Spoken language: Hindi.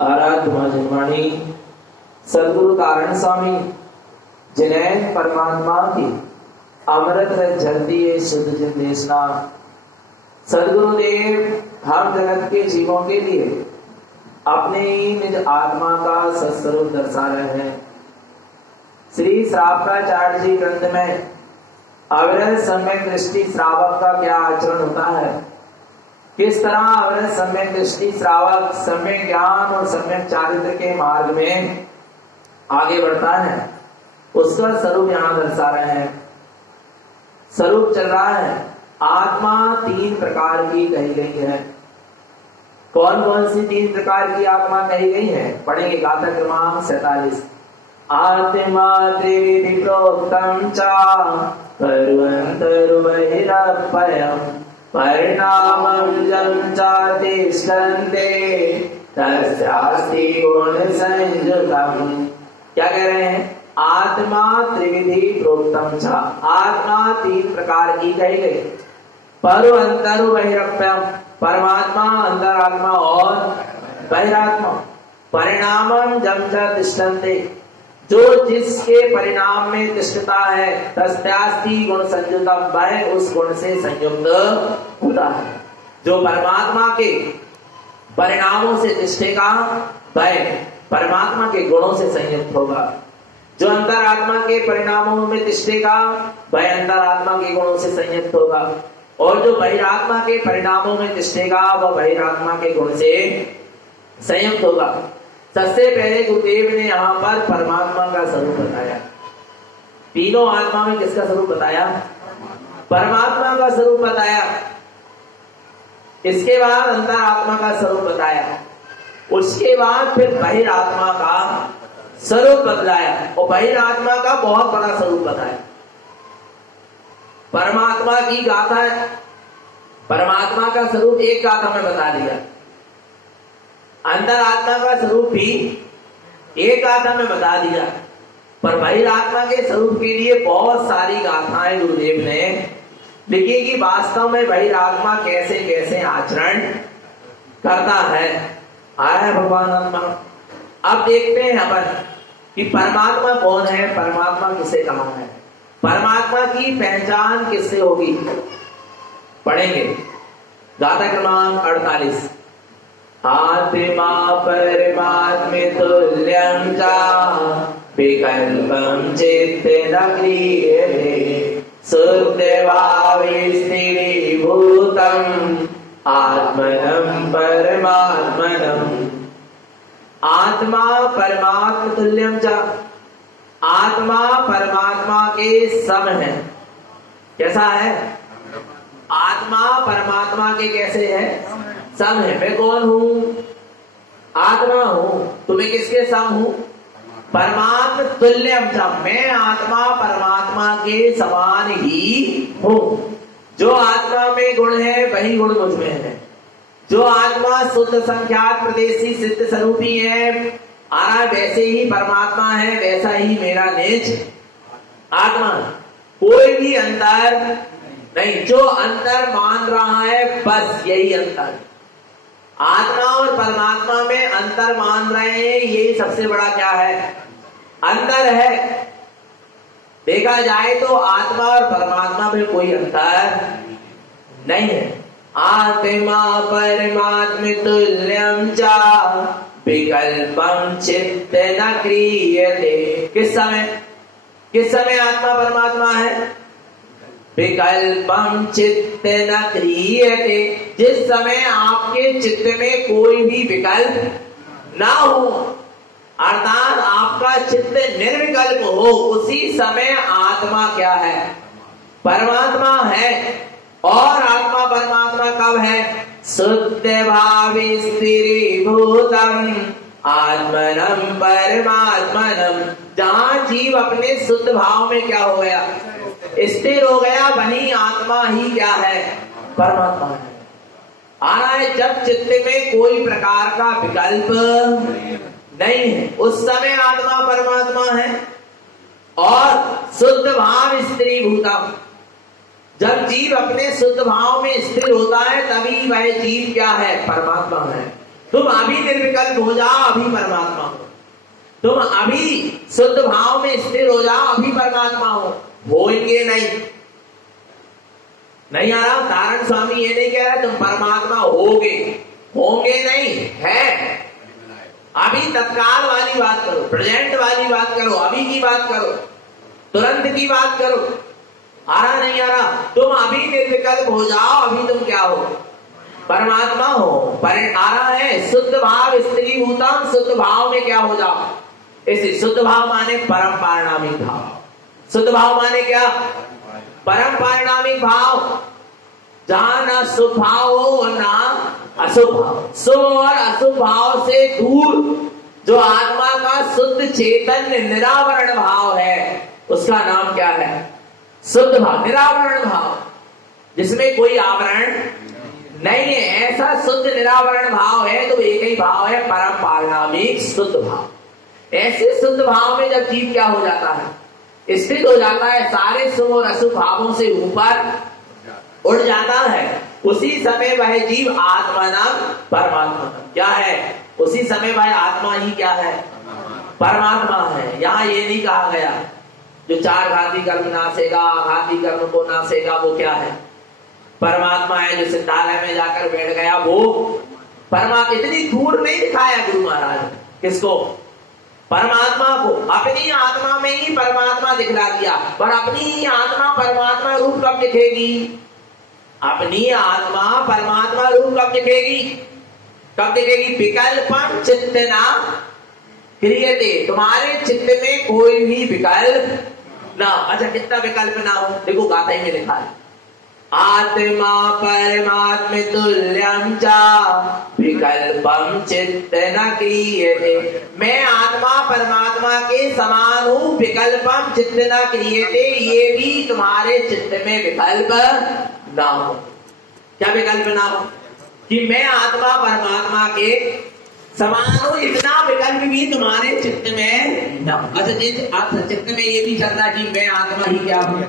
आराध्य मां जनवाणी सदगुरु तारण स्वामी जिन्हें परमात्मा की अमृत झरती है शुद्ध जिन देशना। सदगुरुदेव हम जगत के जीवों के लिए अपने ही निज आत्मा का सत्स्वरूप दर्शा रहे हैं। श्री श्रावकाचार्य जी ग्रंथ में अविरत सम्यक दृष्टि श्रावक का क्या आचरण होता है, किस तरह अविरत सम्यक दृष्टि श्रावक सम्यक ज्ञान और सम्यक चारित्र के मार्ग में आगे बढ़ता है, उसका स्वरूप यहाँ दर्शा रहे हैं। स्वरूप चल रहा है, आत्मा 3 प्रकार की कही गई है। कौन कौन सी 3 प्रकार की आत्मा कही गई है, पढ़ेंगे गाथा क्रमांक 47। आत्मा त्रिविधि प्रोक्तम चा परवंतरु बहिरपयम परिणामं जं चातिष्ठन्ते तस्यास्ति गुण संयुतम्। क्या कह रहे हैं? आत्मा त्रिविधि प्रोक्तम च, आत्मा 3 प्रकार की कही गई। परु अंतरु बहिरप्यम, परमात्मा अंतरात्मा और बहिरात्मा। परिणामम जम च तिष्ठन्ते, जो जिसके परिणाम में तिष्ठता है, तस्यास्ति गुण संयुतम, वह उस गुण से संयुक्त होता है। जो परमात्मा के परिणामों से तिष्ठेगा वह परमात्मा के गुणों से संयुक्त होगा। जो अंतरात्मा के परिणामों में तिष्ठेगा वह अंतरात्मा के गुणों से संयुक्त होगा, और जो बहिरात्मा के परिणामों में तिष्ठेगा वह बहिरात्मा के गुण से संयुक्त होगा। सबसे पहले गुरुदेव ने यहाँ पर परमात्मा का स्वरूप बताया। तीनों आत्मा में किसका स्वरूप बताया? परमात्मा का स्वरूप बताया। इसके बाद अंतरात्मा का स्वरूप बताया, उसके बाद फिर बहिरात्मा का स्वरूप बतलाया, और बहिरात्मा का बहुत बड़ा स्वरूप बताया। परमात्मा की गाथा, परमात्मा का स्वरूप एक गाथा में बता दिया, अंतरात्मा का स्वरूप भी एक गाथा में बता दिया, पर बहिरात्मा के स्वरूप के लिए बहुत सारी गाथाएं गुरुदेव ने लिखी कि वास्तव में बहिरात्मा कैसे कैसे आचरण करता है। आया भगवान आत्मा। अब देखते हैं अपन कि परमात्मा कौन है, परमात्मा किसे कहा है, परमात्मा की पहचान किससे होगी। पढ़ेंगे गाथा क्रमांक 48। आत्मा परमात्मे तुल्यं च विकल्पं चित्ते न क्रियते शुद्धभावे स्थिरीभूतम् आत्मनं परमात्मनम्। आत्मा परमात्म तुल्यम च, आत्मा परमात्मा के सम है। कैसा है? आत्मा परमात्मा के कैसे है? सम है। मैं कौन हूं? आत्मा हूं। तो मैं किसके सम हूं? परमात्म तुल्यम च, मैं आत्मा परमात्मा के समान ही हूं। जो आत्मा में गुण है वही गुण मुझ में है। जो आत्मा शुद्ध संख्यात प्रदेशी सिद्ध स्वरूपी है, वैसे ही परमात्मा है, वैसा ही मेरा निज आत्मा। कोई भी अंतर नहीं, जो अंतर मान रहा है बस यही अंतर। आत्मा और परमात्मा में अंतर मान रहे हैं, यही सबसे बड़ा क्या है? अंतर है। देखा जाए तो आत्मा और परमात्मा में कोई अंतर नहीं है। आत्मा परमात्म तुल्यं च विकल्पं चित्त न क्रियते। किस समय आत्मा परमात्मा है? विकल्पं चित्त न क्रियते, जिस समय आपके चित्त में कोई भी विकल्प ना हो, अर्थात आपका चित्त निर्विकल्प हो, उसी समय आत्मा क्या है? परमात्मा है। और आत्मा परमात्मा कब है? शुद्ध भावे स्थिरीभूतम् आत्मनं परमात्मनम्। जहां जीव अपने शुद्ध भाव में क्या हो गया? स्थिर हो गया, वही आत्मा ही क्या है? परमात्मा है। आ रहा है जब चित्त में कोई प्रकार का विकल्प नहीं है, उस समय आत्मा परमात्मा है। और शुद्ध भाव स्थिरीभूतम्, जब जीव अपने शुद्ध भाव में स्थिर होता है तभी वह जीव क्या है? परमात्मा है। तुम अभी निर्विकल्प हो जाओ, अभी परमात्मा हो। तुम अभी शुद्ध भाव में स्थिर हो जाओ, अभी परमात्मा होंगे नहीं। नहीं आ रहा? तारण स्वामी ये नहीं कह रहा तुम परमात्मा होंगे नहीं है। अभी तत्काल वाली बात करो, प्रेजेंट वाली बात करो, अभी की बात करो, तुरंत की बात करो। आ रहा नहीं आ रहा? तुम अभी निर्विकल्प हो जाओ, अभी तुम क्या हो? परमात्मा हो। आ रहा है शुद्ध भाव स्त्री भूतम, शुद्ध भाव में क्या हो जाओ? इसे शुद्ध भाव माने परम पारिणामिक भाव। शुद्ध भाव माने क्या? परम पारिणामिक भाव, जहां ना शुभ भाव हो और ना अशुभ भाव। शुभ और अशुभ भाव से दूर जो आत्मा का शुद्ध चेतन निरावरण भाव है, उसका नाम क्या है? शुद्ध भाव, निरावरण भाव, जिसमें कोई आवरण नहीं है। ऐसा शुद्ध निरावरण भाव है तो एक ही भाव है, परम पारिणामिक शुद्ध भाव। ऐसे शुद्ध भाव में जब जीव क्या हो जाता है? स्थित हो जाता है, सारे शुभ और अशुभ भावों से ऊपर उड़ जाता है, उसी समय वह जीव आत्मानम परमात्मा क्या है? उसी समय वह आत्मा ही क्या है? परमात्मा है। यहाँ ये नहीं कहा गया जो चार घाती कर्म नासेगा, आघाती कर्म को नासेगा, वो क्या है? परमात्मा है। जो सिद्धालय में जाकर बैठ गया वो परमात्मा। इतनी दूर नहीं दिखाया गुरु महाराज। किसको? परमात्मा को। अपनी आत्मा में ही परमात्मा दिखला दिया, पर अपनी ही आत्मा परमात्मा रूप कब दिखेगी? अपनी आत्मा परमात्मा रूप कब दिखेगी? कब दिखेगी? विकल्पम चित्त ना क्रियते। तुम्हारे चित्त में कोई भी विकल्प ना। अच्छा, कितना विकल्प ना हो? देखो गाथा ही में लिखा है, आत्मा परमात्म तुल्यम चा विकल्पम चित्त न क्रियते। मैं आत्मा परमात्मा के समान हूं, विकल्पम चित्त न क्रियते। ये भी तुम्हारे चित्त में विकल्प ना हो। क्या विकल्प ना हो? कि मैं आत्मा परमात्मा के समान हूं, इतना विकल्प भी तुम्हारे चित्त में ना। अच्छा, चित्त में ये भी चल रहा है कि मैं आत्मा ही क्या हूं?